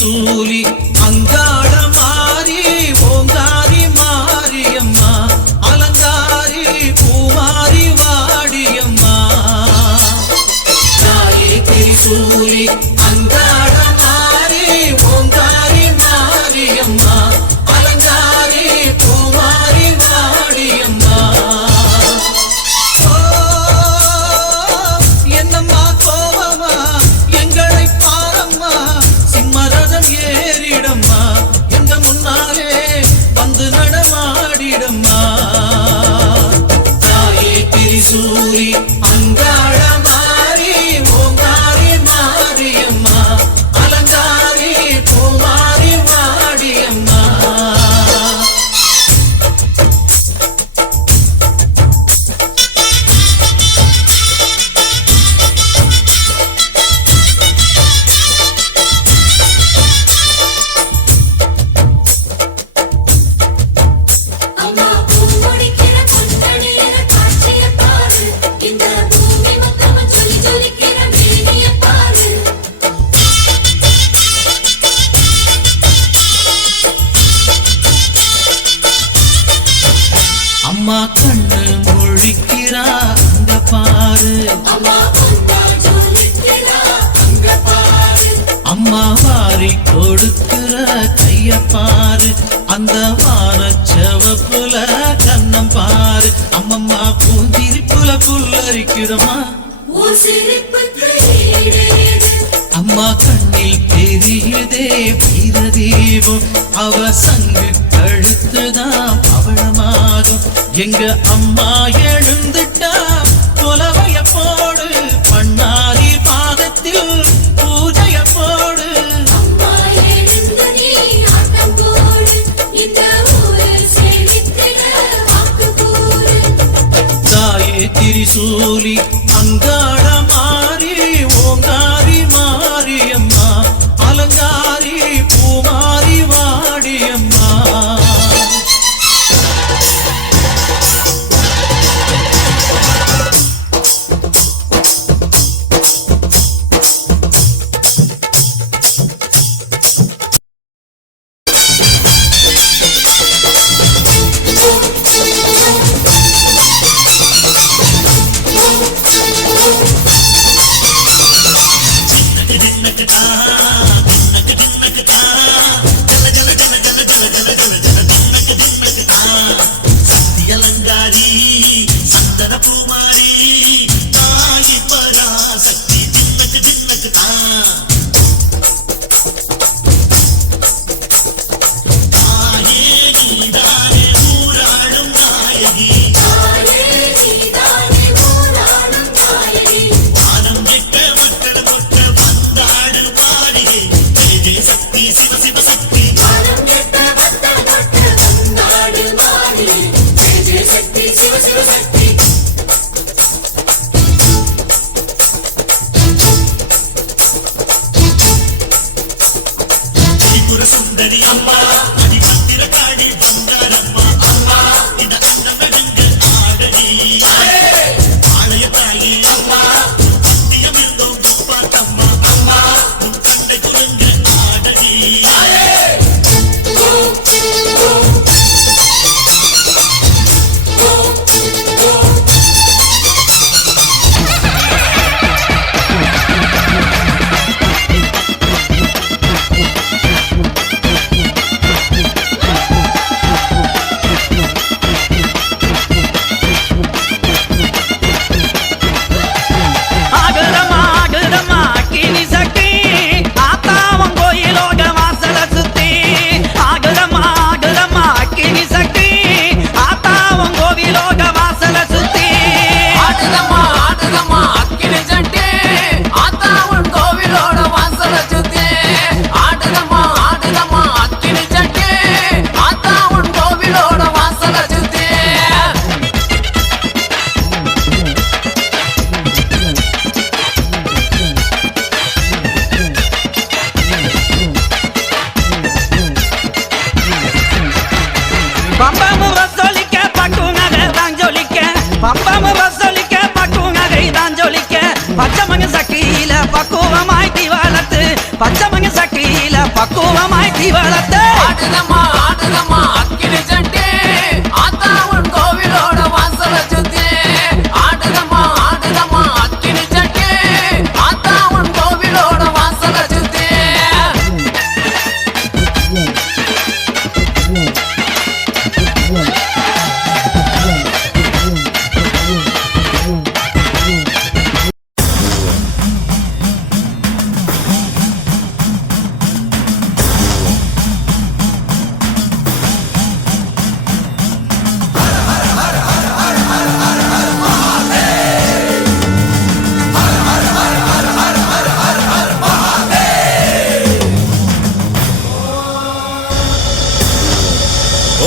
திரிசூலி அங்காள மாறி ஓங்காரி மாரியம்மா அலங்காரி பூமாரி வாடியம்மா தாயே திரிசூலி அங்காள மாறி ஓங்காரி மாரியம்மா அலங்காரி பூமாரி வாடியம்மா என்னம்மா கோவமா எங்களை பாரம்மா சிம்மரதம் ஏறிடம்மா எங்க முன்னாலே வந்து நடமாடிடம்மா தாயே திரிசூலி அங்காள மாறி ஓங்காரி மாரியம்மா அலங்காரி பூமாரி வாடியம்மா அம்மா கண்ணு முழிக்கிறா அங்க பாரு அம்மா வாரி கொடுக்கிற கைய பாரு அந்த வானச்சவப்புல கண்ணம் பாரு அம்மம்மா பூந்திரிப்புல புல்லரிக்குதம்மா அம்மா கண்ணில் தெரியுதே வீரதீபம் அவ சங்கு கழுத்துதான் பவளமாகும் எங்க அம்மா எழுந்துட்டா கொலவைய போடு பண்ணாரி பாதத்தில் பூஜைய போடு தாயே திரிசூலி அங்காள மாறி ஓங்காரி மாரியம்மா அலங்காரி பூமாரி வாடியம்மா பக்குவமாய் தீ வளர்த்து ஆடுதம்மா ஆடுதம்மா அக்கினி சட்டி ஆத்தா உன் கோவிலோட வாசல சுத்தி ஆடுதம்மா ஆடுதம்மா அக்கினி சட்டி ஆத்தா உன் கோவிலோட வாசல சுத்தி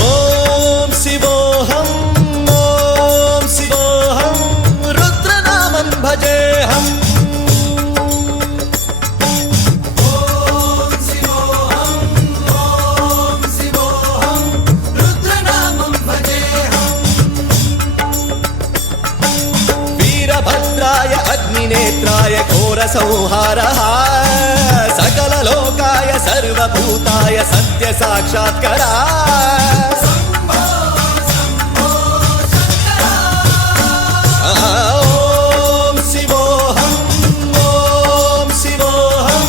ఓం శివోహం ఓం శివోహం రుద్రనామం భజేహం ఓం శివోహం ఓం శివోహం రుద్రనామం భజేహం వీరభద్రాయ అగ్నినేత్రాయ ఘోర సంహారః సకల లోకాయ సర్వభూతాయ సత్య సాక్షాత్కరా ఓం శివోహం ఓం శివోహం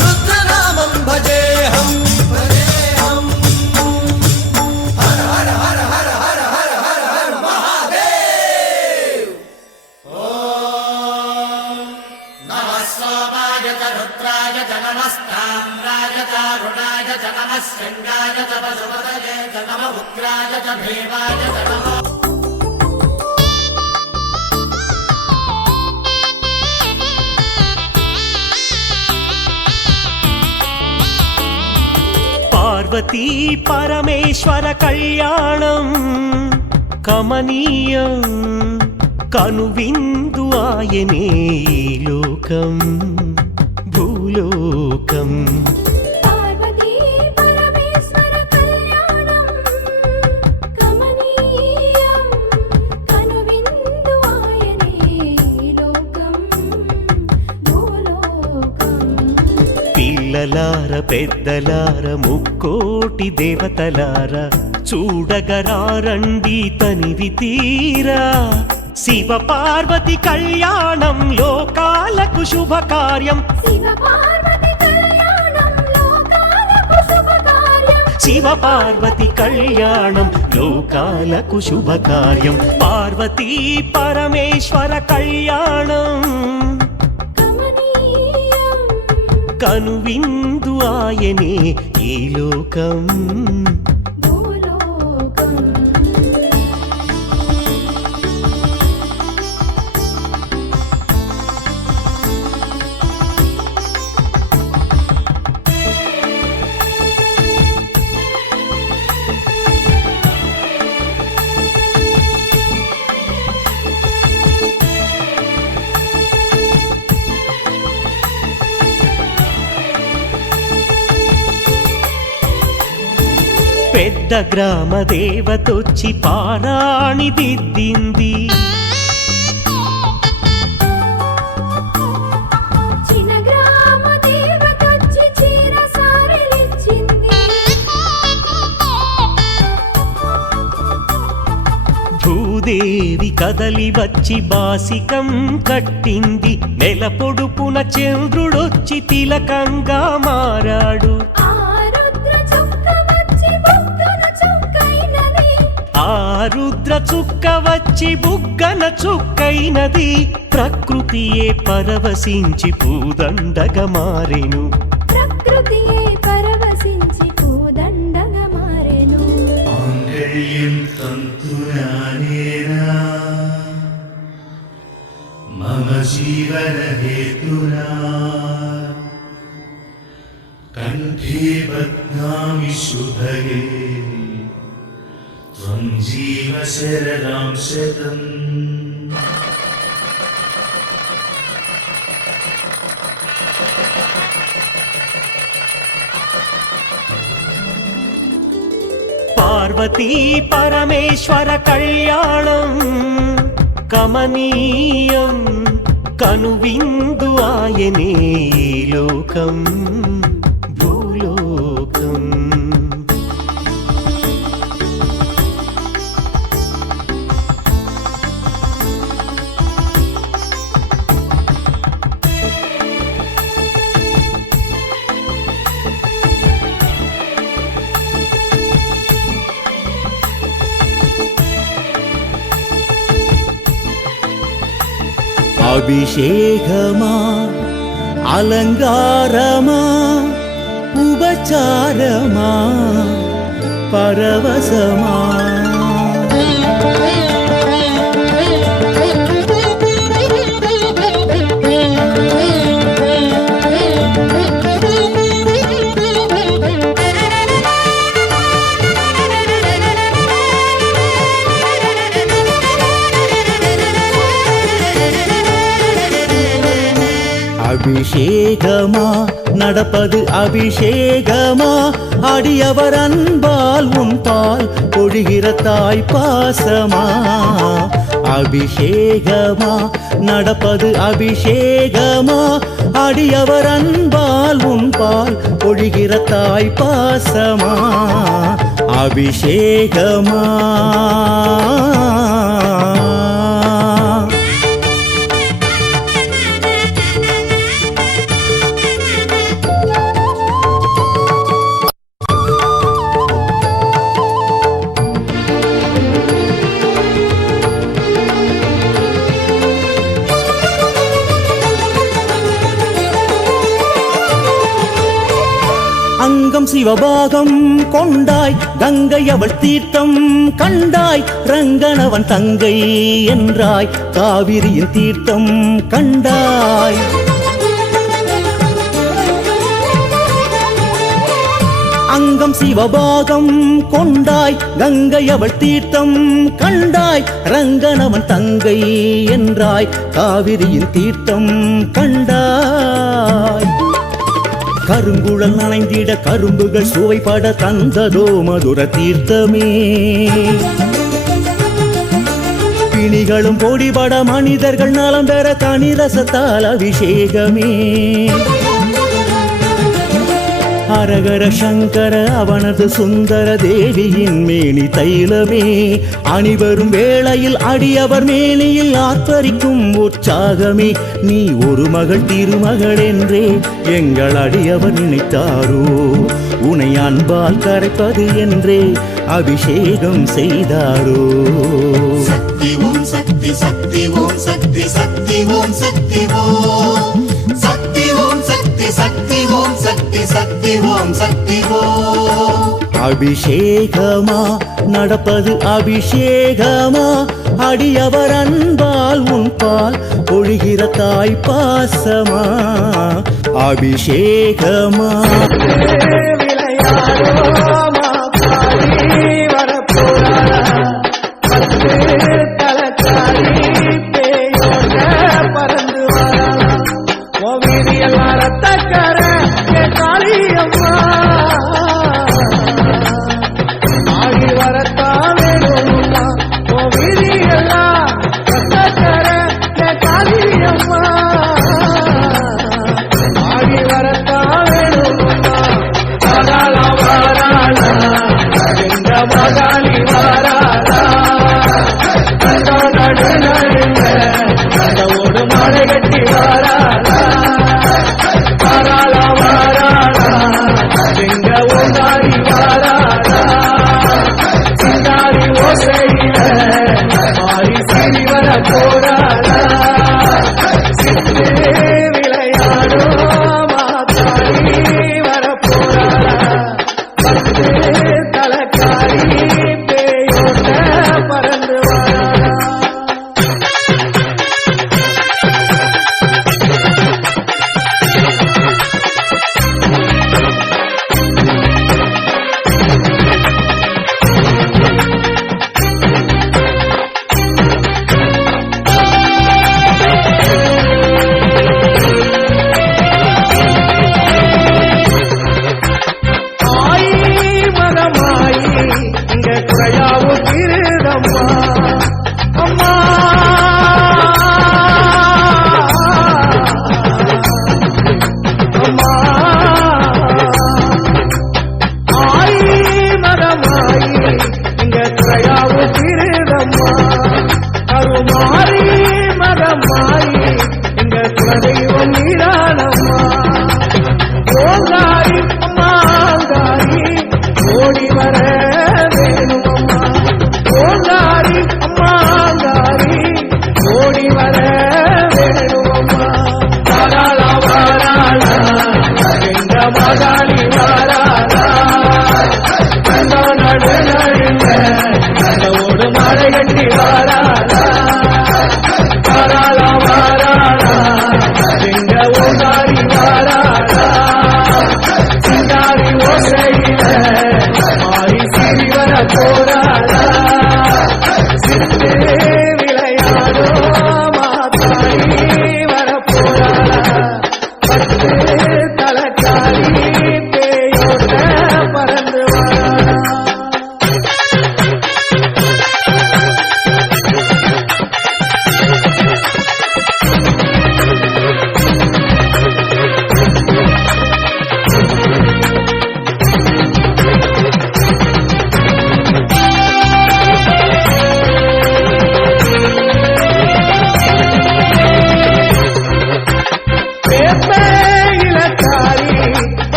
రుద్రనామం భజేహం భజేహం హర హర హర హర హర హర హర హర మహాదేవ్ ఓం నమః సోమాయ చ రుద్రాయ చ నమస్తామ్రాయ చ అరుణాయ చ నమః శృంగాయ చ పశుపతయే చ నమః ఉగ్రాయ చ భీమాయ చ నమః పార్వతీ పరమేశ్వర కళ్యాణం కమనీయం కనువిందు ఆయనే ఈ లోకం భూలోకం పార్వతీ పరమేశ్వర కళ్యాణం కమనీయం కనువిందు ఆయనే లోకం భూలోకం పిల్లలార పెద్దలార ముక్కోటి దేవతలార చూడగరారండి తనివి తీరా శివ పార్వతి కళ్యాణం లోకాలకు శుభకార్యం శివ పార్వతి కళ్యాణం లోకాలకు శుభకార్యం శివ పార్వతి కళ్యాణం లోకాలకు శుభకార్యం పార్వతీ పరమేశ్వర కళ్యాణం కమనీయం కనువిందు ఆయనే ఈ లోకం భూలోకం పెద్ద గ్రామ దేవతొచ్చి పారాణి దిద్దింది చిన్న గ్రామ దేవతొచ్చి చీర సారెలిచ్చింది భూదేవి కదలి వచ్చి బాసికం కట్టింది నెల పొడుపున చంద్రుడొచ్చి తిలకంగా మారాడు ఆ రుద్ర చుక్క వచ్చి బుగ్గన చుక్కైనది ఆ రుద్ర చుక్క వచ్చి బుగ్గన చుక్కైనది ప్రకృతియే పరవశించి పూదండగా మారెను ప్రకృతియే పరవశించి పూదండగా మారెను माङ्गल्यं तन्तुनानेन मम जीवनहेतुना कण्ठे बध्नामि शुभगे त्वं जीव शरदां शतम् పార్వతీ పరమేశ్వర కళ్యాణం కమనీయం కనువిందు ఆయనే ఈ లోకం భూలోకం அபிஷேகமா அலங்காரமா உபச்சாரமா பரவசமா அபிஷேகமா நடப்பது அபிஷேகமா அடியவர் அன்பால் உன்பால் பொழிகிற தாய் பாசமா அபிஷேகமா நடப்பது அபிஷேகமா அடியவர் அன்பால் உன்பால் பொழிகிற தாய் பாசமா அபிஷேகமா அங்கம் சிவபாகம் கொண்டாய் கங்கை அவள் தீர்த்தம் கண்டாய் ரங்கனவன் தங்கை என்றாய் காவிரியின் தீர்த்தம் கண்டாய் அங்கம் சிவபாகம் கொண்டாய் கங்கை அவள் தீர்த்தம் கண்டாய் ரங்கனவன் தங்கை என்றாய் காவிரியின் தீர்த்தம் கண்டாய் கருங்குழல் நனைந்திட கரும்புகள் சுவைப்பட தந்ததோ மதுர தீர்த்தமே பிணிகளும் பொடிபட மனிதர்கள் நலம் பெற தனி ரசத்தால் அபிஷேகமே ஹரஹர சங்கர அவனது சுந்தர தேவியின் மேனி தைலமே அணிவரும் வேளையில் அடியவர் மேனியில் ஆர்ப்பரிக்கும் உற்சாகமே நீ ஒரு மகள் திருமகள் என்றே எங்கள் அடியவர் நினைத்தாரோ உனை அன்பால் கரைப்பது என்றே அபிஷேகம் செய்தாரோ சக்தி ஓம் சக்தி சக்தி ஓம் சக்தி சக்தி ஓம் சக்தி ஓம் சக்தி ஓம் சக்தி சக்தி ஓம் சக்தி சக்தி ஓம் சக்தி ஓம் அபிஷேகமா நடப்பது அபிஷேகமா அடியவர் அன்பால் உன்பால் பொழிகிற தாய் பாசமா அபிஷேகமா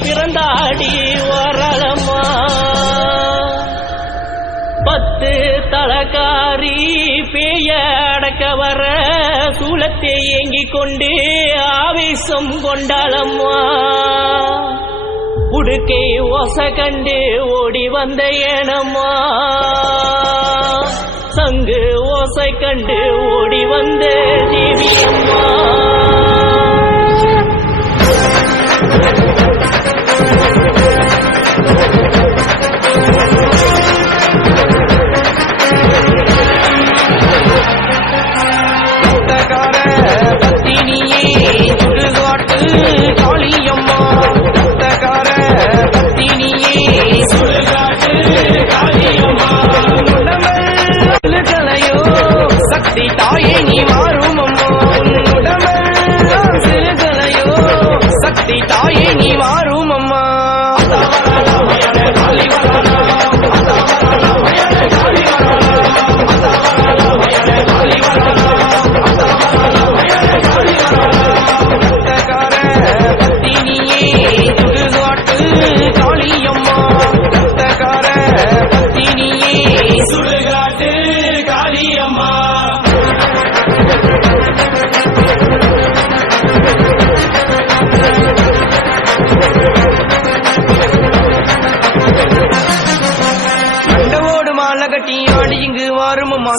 பிறந்தாடி வரலம்மா 10 தலக்காரி பேய அடக்க வர சூலத்தை ஏங்கிக் கொண்டு ஆவேசம் கொண்டாளம்மா உடுக்கை ஓச கண்டு ஓடி வந்த ஏனம்மா சங்கு ஓசை கண்டு ஓடி வந்த தேவியம்மா பத்தினியே சுடுகாட்டு காளியம்மா ரத்தக்கார பத்தினியே சுடுகாட்டு காளியம்மா உடம்பையோ சக்தி தாயே நீ மாறும் அம்மா உடம்பெல்லாம் சிறுகளையோ சக்தி தாயே நீ மாறும் அம்மா கட்டி ஆடி இங்கு வாரும் அம்மா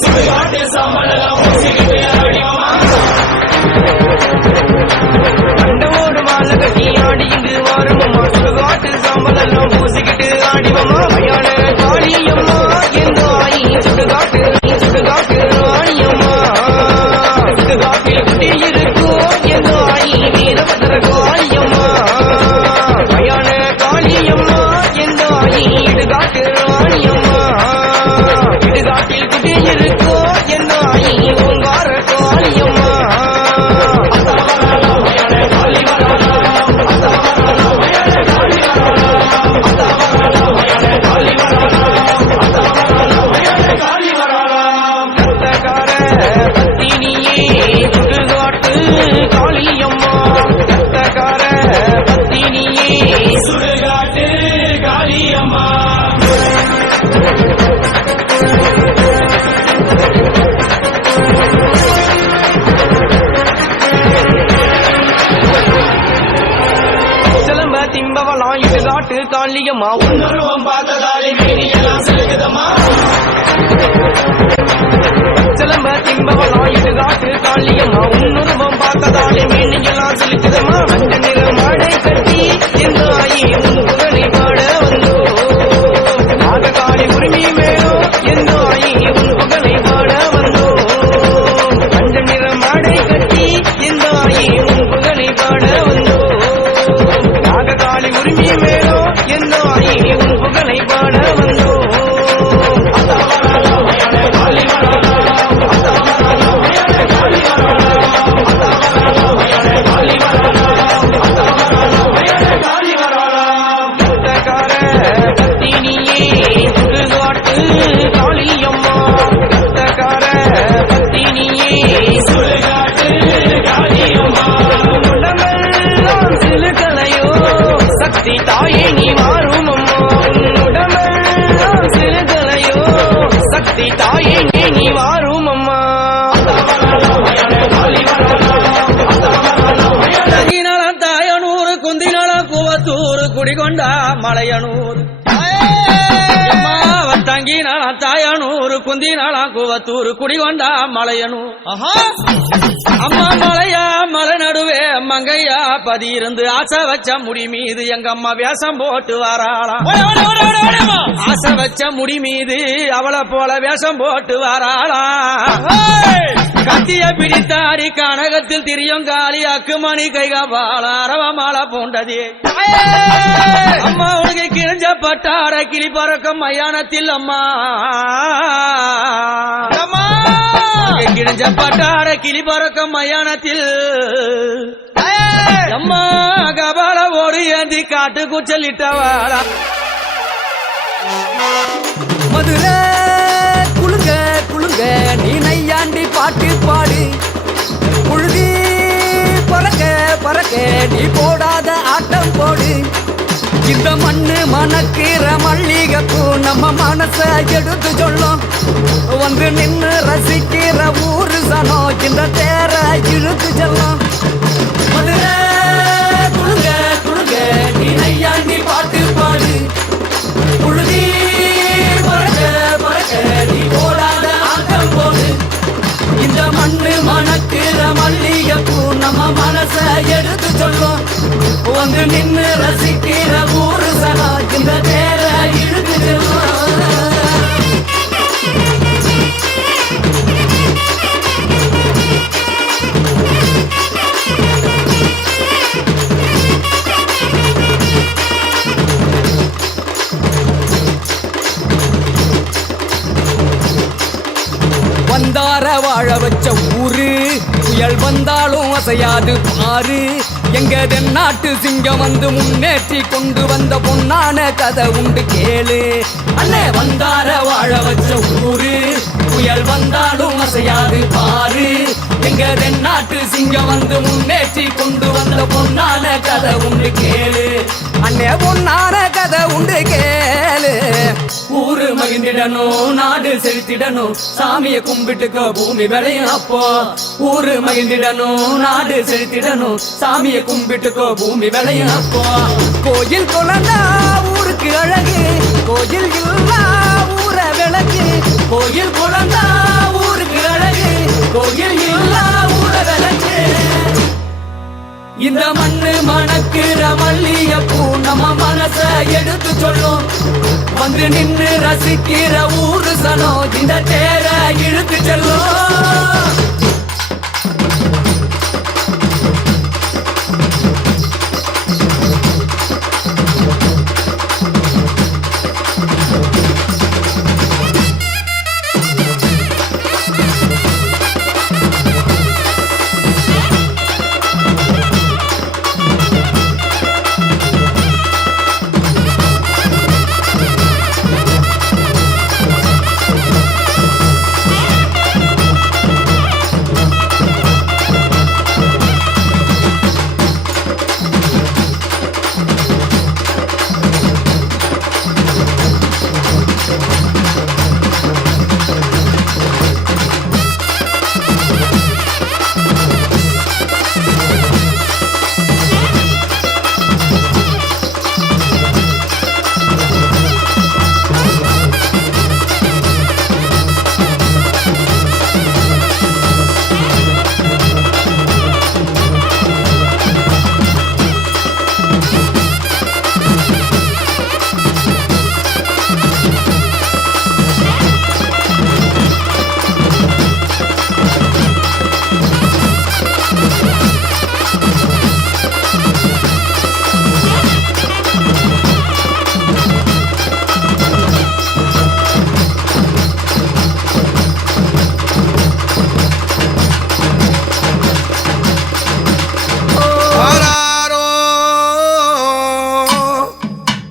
கண்டவோடு மாலை கட்டி ஆடி இங்கு வாரும் அம்மா சுடுகாட்டு சாம்பலெல்லாம் பூசிக்கிட்டு ஆடிவம்மா மயான காளியம்மா எந்த ஆயி சுடுகாட்டு ராணியம்மா சுடுகாட்டில் குட்டி இருக்கும் எந்த ஆயி வீரபத்ர காளியம்மா மயான காளியம்மா எந்த ஆயி இடுகாட்டு ராணியம்மா இடுகாட்டில் குட்டி இருக்கோ எந்த ஆயி ஓங்கார காளியம்மா பத்தினியே சுடுகாட்டு காளியம்மா ரத்தக்கார பத்தினியே சுடுகாட்டு காளியம்மா சிலம்ப திம்பவலாம் இடுகாட்டு காளியம்மா உன்னருவம் பார்த்ததாலே மேனியெல்லாம் செலுக்குதம்மா சிலம்ப திம்பவலாம் இடுகாட்டு காளியம்மா உன்னுருவம் பார்த்ததாலே மேனியெல்லாம் செலுக்குதம்மா அந்த நிற மாடை கட்டி எந்த ஆயி உன் புகழை பாட வந்தோ ஆக காளி உரிமை வேணோ எந்த ஆயி உன் புகழை பாட வந்தோ அந்த நிற மாடை கட்டி எந்த ஆயி உன் புகழை பாட வந்தோ ஆக காளி உரிமை வேணோ எந்த ஆயி உன் புகழை பாட வந்தோ பத்தினியே சுடுகாட்டு காளியம்மா ரத்தக்கார பத்தினியே சுடுகாட்டு காளியம்மா உடம்பெல்லாம் சிலுகளையோ சக்தி தாயே நீ மாறும் அம்மா உடம்பெல்லாம் சிலுகளையோ சக்தி தாயே நீ மாறும் அம்மா தாயனூர் குந்தினள கூவத்தூர் குடிகொண்டா மலையனூர் தங்கினாளா தாயனூர் குந்தினாளா கூவத்தூர் குடிகொண்டா மலையனூர் அம்மா மலையா மலை நடுவே மங்கையா பதி இருந்து ஆசை வச்ச முடி மீது எங்க அம்மா வேஷம் போட்டு வராளாம் ஆசை வச்ச முடி மீது அவளை போல வேஷம் போட்டு வராளாம் கத்திய பிடித்தாடி கனகத்தில் திரியும் காலி அக்குமணி கைகால அரவமாலை பூண்டதே அம்மா உனக்கு கிழிஞ்ச பட்டார கிளி பறக்கும் மயானத்தில் அம்மா கிழிஞ்ச பட்டார கிளி பறக்கும் மயானத்தில் அம்மா கபால ஓடி ஏந்தி காட்டு கூச்சலிட்டவாளா மதுரை குளுங்க குளுங்க நீ நையாண்டி பாட்டு பாடு புழுதி பறக்க பறக்க நீ போடாத ஆட்டம் போடு இந்த மண்ணு மணக்கிற மல்லிகைப்பூ நம்ம மனச எடுத்து சொல்லும் வந்து நின்னு ரசிக்கிற ஊரு சனம் இந்த தேர இழுத்து செல்லும் மதுரை குழுங்க குழுங்க நீ நையாண்டி பாட்டு பாடு புழுதி பறக்க பறக்க நீ போடாத ஆட்டம் போடு இந்த மண்ணு மணக்கிற மல்லிகைப்பூ நம்ம மனச எடுத்து சொல்லும் வந்து நின்னு ரசிக்கிற ஊரு சனா இந்த தேர இழுத்து செல்லும் வந்தார வாழ வச்ச ஊரு புயல் வந்தாலும் அசையாது பாரு எங்க தென்னாட்டு சிங்கம் வந்து முன்னேற்றி கொண்டு வந்த பொன்னான கதை உண்டு கேளு அண்ணே வந்தார வாழ வச்ச ஊரு புயல் வந்தாலும் அசையாது பாரு எங்க தென்னாட்டு சிங்கம் வந்து முன்னேற்றி கொண்டு வந்த பொன்னான கதை உண்டு கேளு அண்ணே பொன்னான கதை உண்டு கேளு ஊரு மகிழ்ந்திடணும் நாடு செலுத்திடணும் சாமிய கும்பிட்டுக்கோ பூமி விளையும் அப்போ ஊரு மகிழ்ந்திடணும் நாடு செலுத்திடணும் சாமிய கும்பிட்டுக்கோ பூமி விளையும் அப்போ கோயில் குழந்தா ஊருக்கு அழகு கோயில் இல்லா ஊர விளக்கு கோயில் குழந்தா ஊருக்கு அழகு கோயில் இல்லா ஊர விளக்கு இந்த மண்ணு மணக்கிற மல்லிகைப்பூ நம்ம மனச எடுத்து சொல்லும் வந்து நின்னு ரசிக்கிற ஊரு சனம் இந்த தேர இழுத்து செல்லும்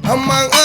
among